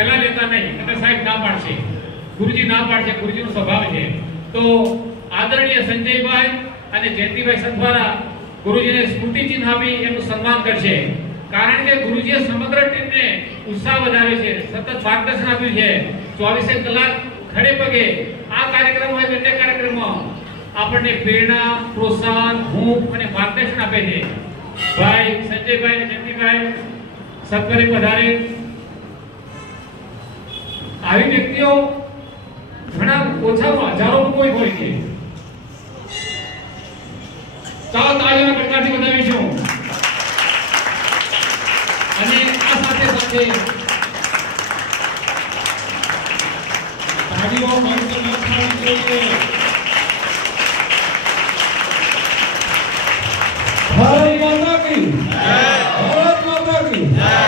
પહેલા લેતા નહીં, એટલે સાહેબ ના પાડશે, ગુરુજી ના પાડશે, ગુરુજીનો સ્વભાવ છે. તો આદરણીય સંજયભાઈ અને જયંતિભાઈ સંધવારા ગુરુજીને સ્મૃતિ ચિહ્ન આપી એનું સન્માન કરશે. કારણ કે ગુરુજીએ સમગ્ર ટીમને ઉત્સાહ વધારે છે, સતત માર્ગદર્શન આપ્યું છે. 24 કલાક ખડે પગે આ કાર્યક્રમ હોય બંને કાર્યક્રમમાં આપણને પ્રેરણા, પ્રોત્સાહન, હૂંફ અને માર્ગદર્શન આપે છે. ભાઈ સંજયભાઈ અને જયંતિભાઈ સત્વરે પધારે. આવી વ્યક્તિઓ ઘણા ઓછામાં હજારોમાં કોઈ હોય છે. ચાલો તાળીઓના ગણકારથી વધાવીશું. અને આ સાથે સાથે તાળીઓ બંધ ન થવી જોઈએ. भारत माता की जय, भारत माता की जय.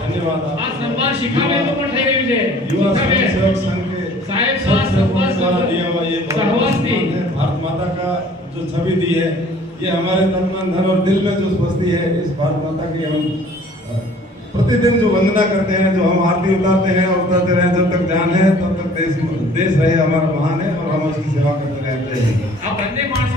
धन्यवाद. આ સન્માન શિખાવેલું પણ થઈ રહ્યું છે. युवा स्वयंसेवक संघ के साहेब द्वारा दिया हुआ ये सहवास्ती भारत माता का जो छवि दी है, ये हमारे तन मन धन और दिल में जो बसती है, इस भारत माता की हम प्रतिदिन जो वंदना करते हैं, जो हम आरती उतारते हैं और उतारते रहे जब तक जान है तब तक देश रहे हमारा महान है और हम उसकी सेवा करते रहते हैं. આ બંને માણસો